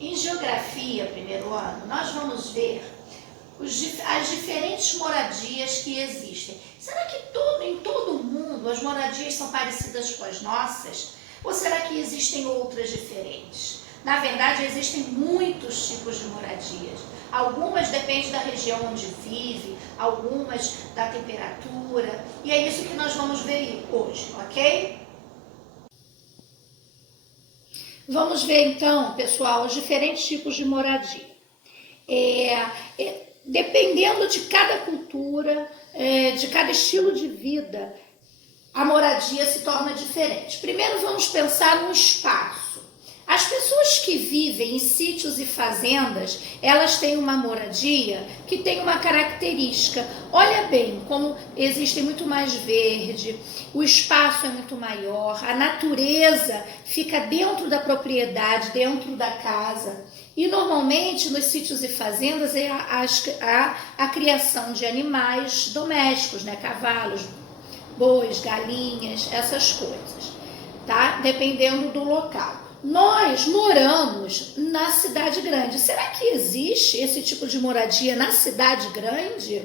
Em geografia, primeiro ano, nós vamos ver as diferentes moradias que existem. Será que em todo o mundo as moradias são parecidas com as nossas? Ou será que existem outras diferentes? Na verdade, existem muitos tipos de moradias. Algumas dependem da região onde vive, algumas da temperatura. E é isso que nós vamos ver hoje, ok? Vamos ver então, pessoal, os diferentes tipos de moradia. Dependendo de cada cultura, de cada estilo de vida, a moradia se torna diferente. Primeiro vamos pensar no espaço. As pessoas que vivem em sítios e fazendas, elas têm uma moradia que tem uma característica. Olha bem, como existe muito mais verde, o espaço é muito maior, a natureza fica dentro da propriedade, dentro da casa. E normalmente nos sítios e fazendas é a criação de animais domésticos, né? Cavalos, bois, galinhas, essas coisas, tá? Dependendo do local. Nós moramos na cidade grande. Será que existe esse tipo de moradia na cidade grande?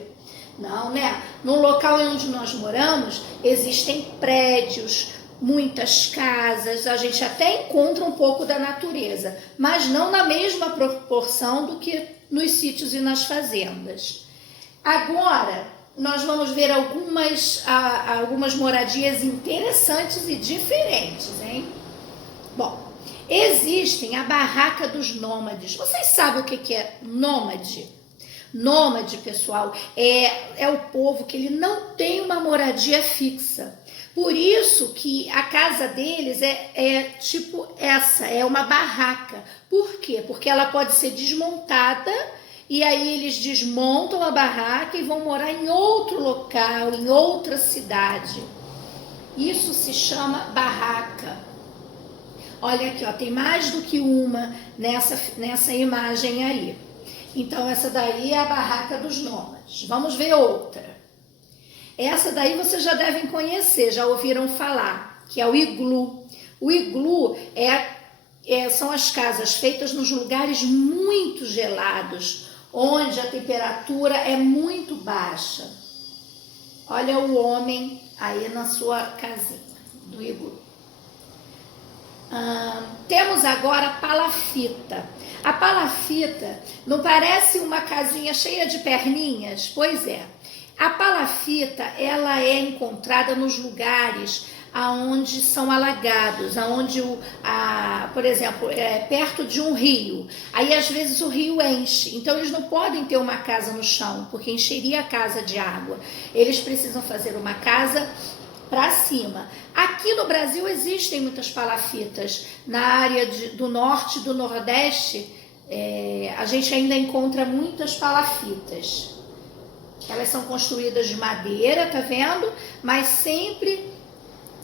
Não, né? No local onde nós moramos, existem prédios, muitas casas, a gente até encontra um pouco da natureza, mas não na mesma proporção do que nos sítios e nas fazendas. Agora, nós vamos ver algumas moradias interessantes e diferentes, hein? Bom, existem a barraca dos nômades. Vocês sabem o que é nômade? Nômade, pessoal, é o povo que ele não tem uma moradia fixa. Por isso que a casa deles é tipo essa, é uma barraca. Por quê? Porque ela pode ser desmontada e aí eles desmontam a barraca e vão morar em outro local, em outra cidade. Isso se chama barraca. Olha aqui, ó, tem mais do que uma nessa imagem aí. Então, essa daí é a barraca dos nômades. Vamos ver outra. Essa daí vocês já devem conhecer, já ouviram falar, que é o iglu. O iglu são as casas feitas nos lugares muito gelados, onde a temperatura é muito baixa. Olha o homem aí na sua casinha do iglu. Temos agora a palafita. A palafita não parece uma casinha cheia de perninhas? Pois é. A palafita, ela é encontrada nos lugares aonde são alagados, aonde por exemplo, perto de um rio. Aí às vezes o rio enche, então eles não podem ter uma casa no chão, porque encheria a casa de água. Eles precisam fazer uma casa para cima. Aqui no Brasil existem muitas palafitas. Na área do norte e do nordeste, a gente ainda encontra muitas palafitas. Elas são construídas de madeira, tá vendo? Mas sempre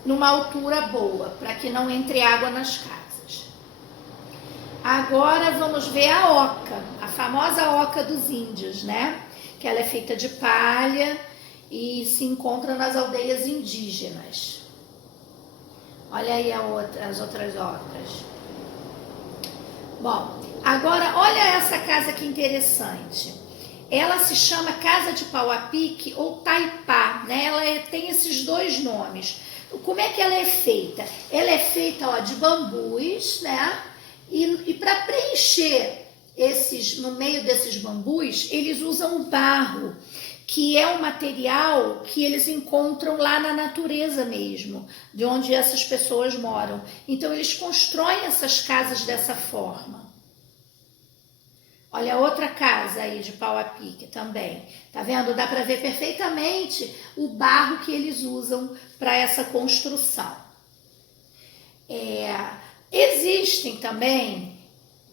numa altura boa, para que não entre água nas casas. Agora vamos ver a oca, a famosa oca dos índios, né? Que ela é feita de palha e se encontra nas aldeias indígenas. Olha aí as outras ocas. Bom, agora olha essa casa que interessante. Ela se chama Casa de Pau a Pique ou Taipá, né? Ela tem esses dois nomes. Como é que ela é feita? Ela é feita de bambus, né? E para preencher no meio desses bambus, eles usam barro, que é um material que eles encontram lá na natureza mesmo, de onde essas pessoas moram. Então, eles constroem essas casas dessa forma. Olha outra casa aí de pau a pique também. Tá vendo? Dá para ver perfeitamente o barro que eles usam para essa construção. Existem também,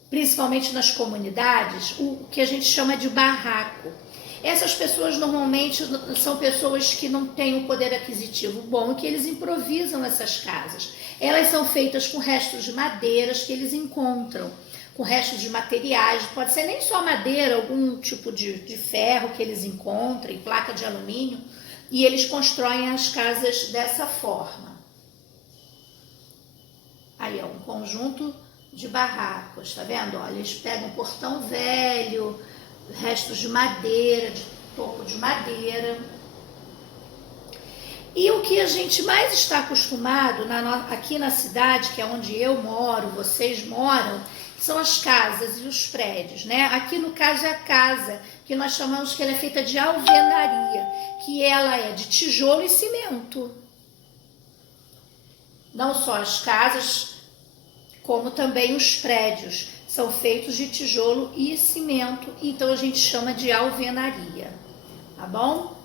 principalmente nas comunidades, o que a gente chama de barraco. Essas pessoas normalmente são pessoas que não têm um poder aquisitivo bom, que eles improvisam essas casas. Elas são feitas com restos de madeiras que eles encontram, com restos de materiais, pode ser nem só madeira, algum tipo de ferro que eles encontram, placa de alumínio, e eles constroem as casas dessa forma. Aí é um conjunto de barracos, tá vendo? Olha, eles pegam portão velho, restos de madeira, de toco de madeira. E o que a gente mais está acostumado aqui na cidade, que é onde eu moro, vocês moram, são as casas e os prédios, né? Aqui no caso é a casa, que nós chamamos que ela é feita de alvenaria, que ela é de tijolo e cimento. Não só as casas, como também os prédios são feitos de tijolo e cimento, então a gente chama de alvenaria, tá bom?